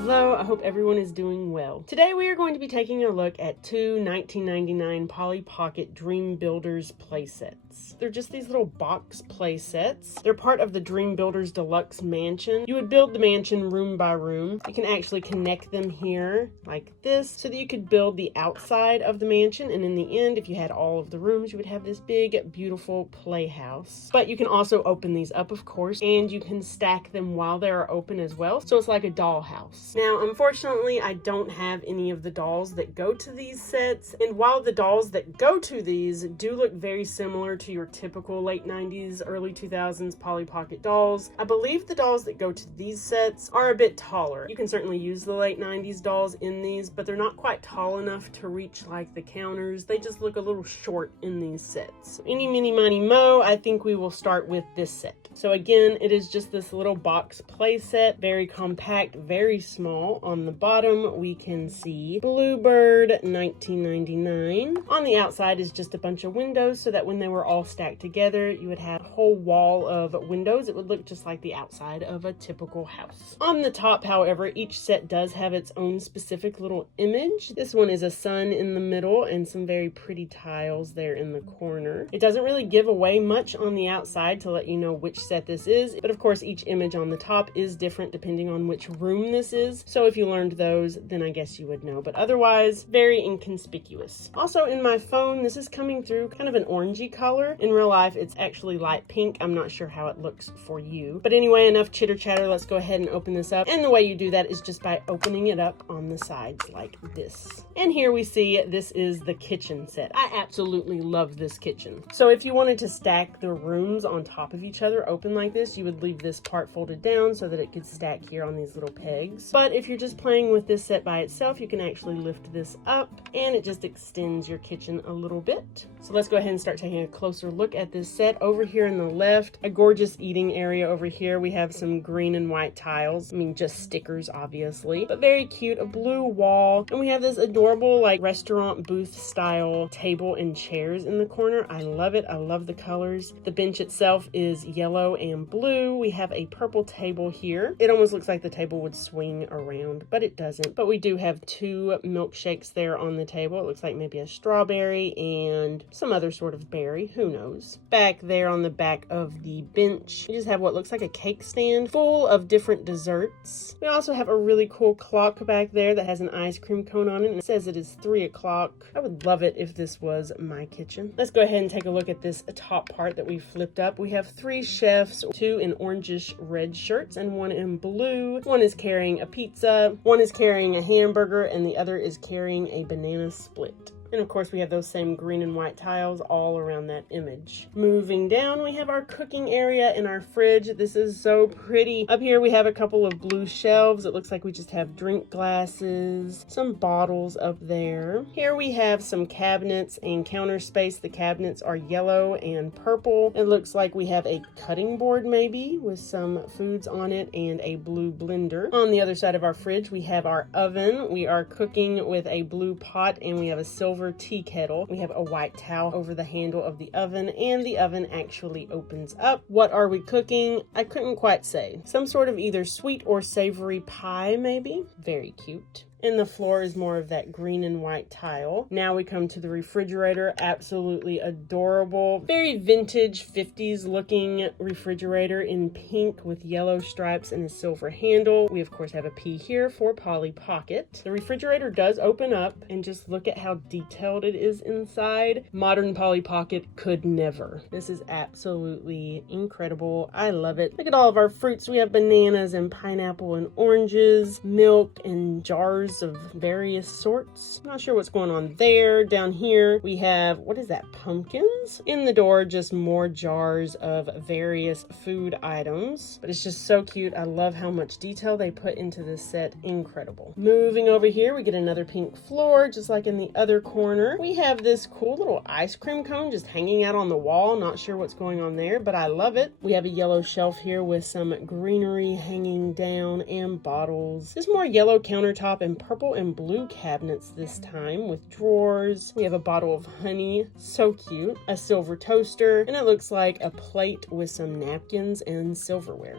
Hello, I hope everyone is doing well. Today we are going to be taking a look at two 1999 Polly Pocket Dream Builders playsets. They're just these little box playsets. They're part of the Dream Builders Deluxe mansion. You would build the mansion room by room. You can actually connect them here like this so that you could build the outside of the mansion, and in the end, if you had all of the rooms, you would have this big, beautiful playhouse. But you can also open these up, of course, and you can stack them while they are open as well. So it's like a dollhouse. Now, unfortunately, I don't have any of the dolls that go to these sets, and while the dolls that go to these do look very similar to your typical late 90s, early 2000s Polly Pocket dolls, I believe the dolls that go to these sets are a bit taller. You can certainly use the late 90s dolls in these, but they're not quite tall enough to reach like the counters. They just look a little short in these sets. Eeny, meeny, miny, mo, I think we will start with this set. So again, it is just this little box play set, very compact, very small. On the bottom, we can see Bluebird 1999. On the outside is just a bunch of windows so that when they were all stacked together, you would have a whole wall of windows. It would look just like the outside of a typical house. On the top, however, each set does have its own specific little image. This one is a sun in the middle and some very pretty tiles there in the corner. It doesn't really give away much on the outside to let you know which set this is, but of course each image on the top is different depending on which room this is. So if you learned those, then I guess you would know, but otherwise very inconspicuous. Also in my phone, this is coming through kind of an orangey color. In real life, it's actually light pink. I'm not sure how it looks for you. But anyway, enough chitter chatter. Let's go ahead and open this up. And the way you do that is just by opening it up on the sides like this. And here we see this is the kitchen set. I absolutely love this kitchen. So if you wanted to stack the rooms on top of each other open like this, you would leave this part folded down so that it could stack here on these little pegs. But if you're just playing with this set by itself, you can actually lift this up and it just extends your kitchen a little bit. So let's go ahead and start taking a closer look at this set. Over here in the left, a gorgeous eating area over here. We have some green and white tiles. I mean, just stickers, obviously, but very cute. A blue wall. And we have this adorable, like, restaurant booth style table and chairs in the corner. I love it. I love the colors. The bench itself is yellow and blue. We have a purple table here. It almost looks like the table would swing around, but it doesn't. But we do have two milkshakes there on the table. It looks like maybe a strawberry and some other sort of berry. Who knows? Back there on the back of the bench, we just have what looks like a cake stand full of different desserts. We also have a really cool clock back there that has an ice cream cone on it, and it says it is 3 o'clock. I would love it if this was my kitchen. Let's go ahead and take a look at this top part that we flipped up. We have 3 chefs, 2 in orangish red shirts and 1 in blue. One is carrying a pizza, one is carrying a hamburger, and the other is carrying a banana split. And of course we have those same green and white tiles all around that image. Moving down, we have our cooking area and our fridge. This is so pretty. Up here we have a couple of blue shelves. It looks like we just have drink glasses, some bottles up there. Here we have some cabinets and counter space. The cabinets are yellow and purple. It looks like we have a cutting board maybe with some foods on it and a blue blender. On the other side of our fridge, we have our oven. We are cooking with a blue pot and we have a silver tea kettle. We have a white towel over the handle of the oven, and the oven actually opens up. What are we cooking? I couldn't quite say. Some sort of either sweet or savory pie, maybe. Very cute. And the floor is more of that green and white tile. Now we come to the refrigerator. Absolutely adorable. Very vintage 50s looking refrigerator in pink with yellow stripes and a silver handle. We of course have a P here for Polly Pocket. The refrigerator does open up, and just look at how detailed it is inside. Modern Polly Pocket could never. This is absolutely incredible. I love it. Look at all of our fruits. We have bananas and pineapple and oranges, milk and jars of various sorts. Not sure what's going on there. Down here we have, what is that, pumpkins? In the door, just more jars of various food items, but it's just so cute. I love how much detail they put into this set. Incredible. Moving over here, we get another pink floor, just like in the other corner. We have this cool little ice cream cone just hanging out on the wall. Not sure what's going on there, but I love it. We have a yellow shelf here with some greenery hanging down and bottles. There's more yellow countertop and purple and blue cabinets this time with drawers. We have a bottle of honey, so cute, a silver toaster, and it looks like a plate with some napkins and silverware.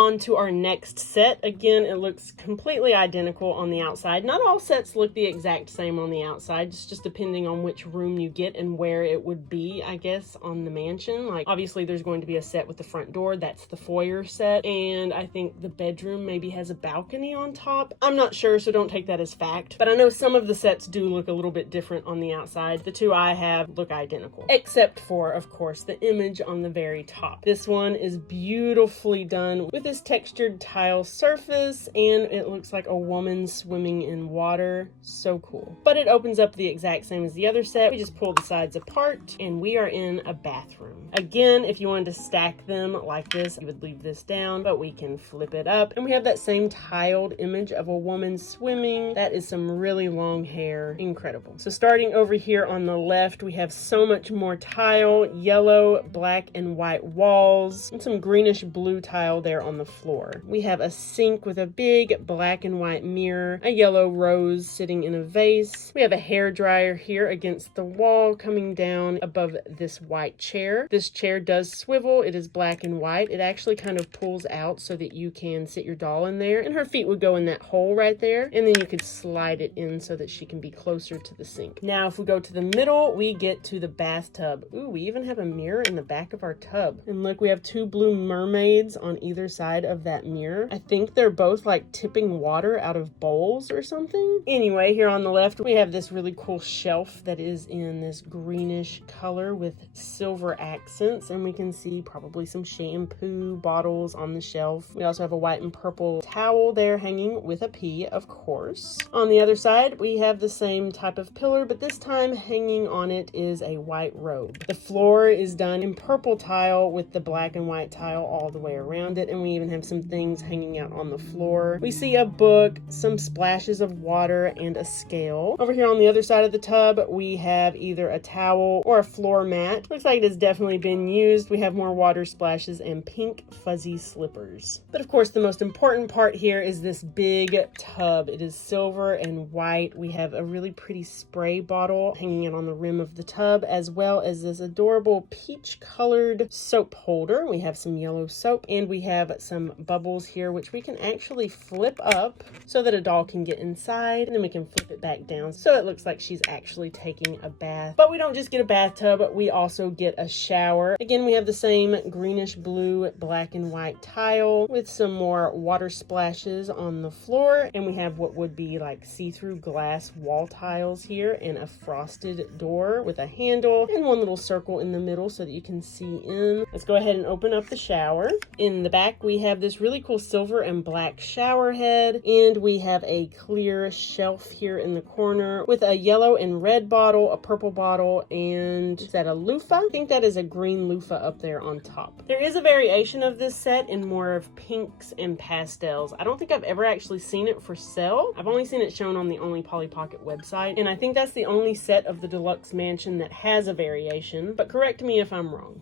on to our next set. Again, it looks completely identical on the outside. Not all sets look the exact same on the outside. It's just depending on which room you get and where it would be, I guess, on the mansion. Like, obviously there's going to be a set with the front door. That's the foyer set. And I think the bedroom maybe has a balcony on top. I'm not sure, so don't take that as fact. But I know some of the sets do look a little bit different on the outside. The two I have look identical, except for, of course, the image on the very top. This one is beautifully done with this textured tile surface, and it looks like a woman swimming in water. So cool. But it opens up the exact same as the other set. We just pull the sides apart, and we are in a bathroom. Again, if you wanted to stack them like this, you would leave this down, but we can flip it up, and we have that same tiled image of a woman swimming. That is some really long hair. Incredible. So starting over here on the left, we have so much more tile, yellow, black, and white walls, and some greenish blue tile there on the floor. We have a sink with a big black and white mirror, a yellow rose sitting in a vase. We have a hair dryer here against the wall coming down above this white chair. This chair does swivel. It is black and white. It actually kind of pulls out so that you can sit your doll in there, and her feet would go in that hole right there, and then you could slide it in so that she can be closer to the sink. Now, if we go to the middle, we get to the bathtub. Ooh, we even have a mirror in the back of our tub. And look, we have two blue mermaids on either side of that mirror. I think they're both like tipping water out of bowls or something. Anyway, here on the left, we have this really cool shelf that is in this greenish color with silver accents, and we can see probably some shampoo bottles on the shelf. We also have a white and purple towel there hanging with a P, of course. On the other side, we have the same type of pillar, but this time hanging on it is a white robe. The floor is done in purple tile with the black and white tile all the way around it, and we even have some things hanging out on the floor. We see a book, some splashes of water, and a scale. Over here on the other side of the tub, we have either a towel or a floor mat. Looks like it has definitely been used. We have more water splashes and pink fuzzy slippers. But of course, the most important part here is this big tub. It is silver and white. We have a really pretty spray bottle hanging out on the rim of the tub, as well as this adorable peach colored soap holder. We have some yellow soap, and we have some bubbles here, which we can actually flip up so that a doll can get inside, and then we can flip it back down so it looks like she's actually taking a bath. But we don't just get a bathtub, we also get a shower. Again, we have the same greenish blue, black and white tile with some more water splashes on the floor, and we have what would be like see-through glass wall tiles here, and a frosted door with a handle and one little circle in the middle so that you can see in. Let's go ahead and open up the shower. In the back, we have this really cool silver and black shower head, and we have a clear shelf here in the corner with a yellow and red bottle, a purple bottle, and is that a loofah? I think that is a green loofah up there on top. There is a variation of this set in more of pinks and pastels. I don't think I've ever actually seen it for sale. I've only seen it shown on the Only Polly Pocket website, and I think that's the only set of the Deluxe Mansion that has a variation, but correct me if I'm wrong.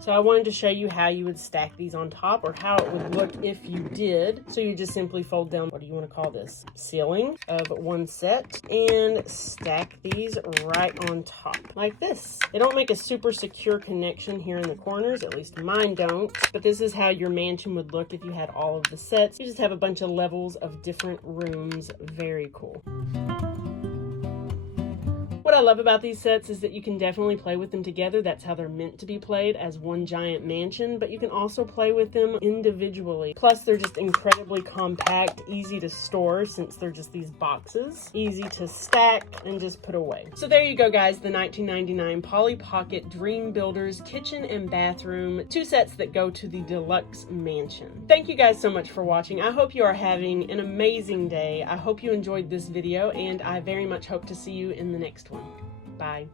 So I wanted to show you how you would stack these on top, or how it would look if you did. So you just simply fold down, what do you want to call this? Ceiling of one set, and stack these right on top like this. They don't make a super secure connection here in the corners, at least mine don't, but this is how your mansion would look if you had all of the sets. You just have a bunch of levels of different rooms. Very cool. What I love about these sets is that you can definitely play with them together. That's how they're meant to be played, as one giant mansion, but you can also play with them individually. Plus, they're just incredibly compact, easy to store since they're just these boxes, easy to stack and just put away. So there you go, guys, the 1999 Polly Pocket Dream Builders Kitchen and Bathroom, two sets that go to the Deluxe Mansion. Thank you guys so much for watching. I hope you are having an amazing day. I hope you enjoyed this video, and I very much hope to see you in the next one. Bye.